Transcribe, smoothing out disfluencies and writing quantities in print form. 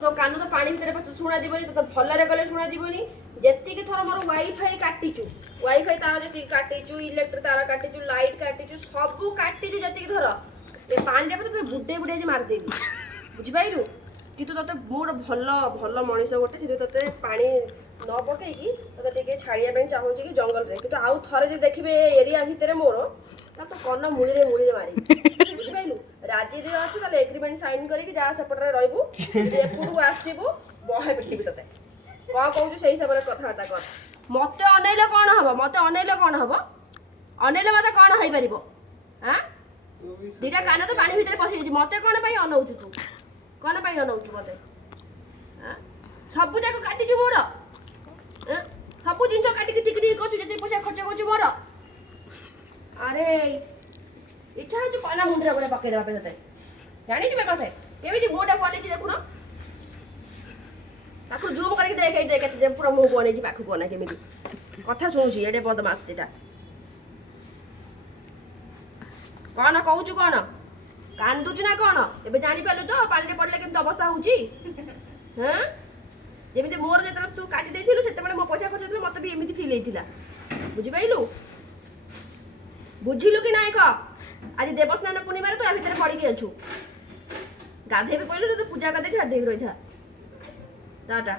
तो कान तो पानी भितर शुणा जीवन तो भलरे गले शुणा जीवन जी थर मोर वाईफाई काटिचु वाईफाई तार जी काटिचु इलेक्ट्रिक तार काटिचु लाइट काटिचु सब काटिचु जी थर ये पानी तो बुडे बुडे मारिदेवी बुझिपारू कि तोते मोर भल भल मनीष गोटे ते पानी न पकईकि ते छाड़िया चाहूँ कि जंगल में कि आउ थे जो देखिए एरिया भितर मोर तो कन मुड़ी मुड़ी मारी बुझिपारू राजी दे अच्छे ताले एग्रीमेंट साइन करके जा सेपटे रहीबू एपटू आसबू बहे पिटिबी तते कौन कहूँ से हिसाब से कथबार्ता कर मत अनैले कौन हम मत अनैले कौन हम अनैले मत कौन हो पार हाँ दीटा कान तो पानी भितर पशि मत कौन अनौचु तू कौन अनौचु मत सब जाक काटिचु मोर सब जिन काटिक टिक कर पैसा खर्च कर मोर अरे इच्छा हो कला मुंडा गोटे पकईदेवा पे जानी कथे केमी मुँह बन देखुन ताकू जूम करके देख देखे पूरा मुँह बन पाख बना केमी कथा शुणुची एडे बदमाश सेटा कौन कहूँ कौन कांदुचु ना कौन ए जापारू तो पानी पड़े केमी अवस्था हो हाँ जमी मोर जो तू काटी से मो पैसा खर्च मत भी एमती फिल होता बुझिपारू बुझिलु कि नाई कह आज देवस्नान पूर्णिमा तो या भितर पड़ी अच्छु गाधे भी पड़े तो पूजा करदे छाड़ दे रही था टाटा।